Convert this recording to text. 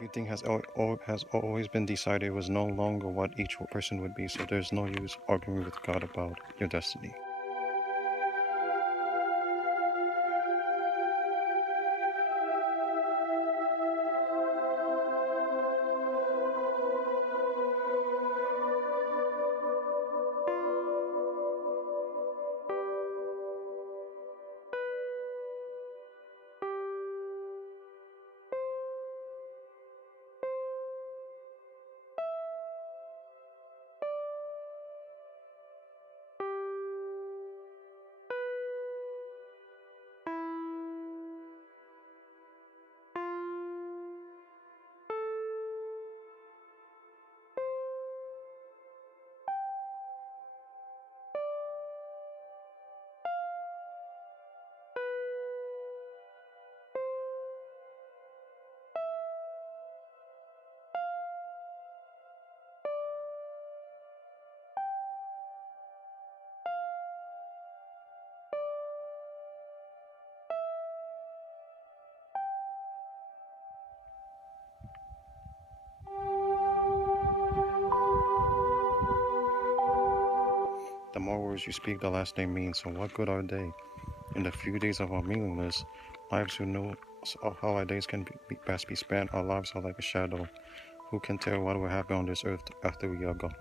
Everything has always been decided. It was no longer what each person would be, so there's no use arguing with God about your destiny. The more words you speak, the less they mean. So what good are they? In the few days of our meaningless lives, who knows how our days can best be spent? Our lives are like a shadow. Who can tell what will happen on this earth after we are gone?